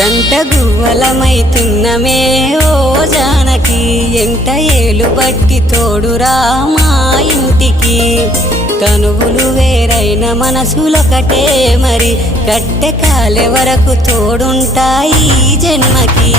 జంట గువ్వలమైతున్నమే ఓ జానకి ఎంట ఏలు బట్టి తోడురా మా ఇంటికి తనువులు వేరైన మనసులొకటే మరి కట్టె కాలే వరకు తోడుంటాయి జన్మకి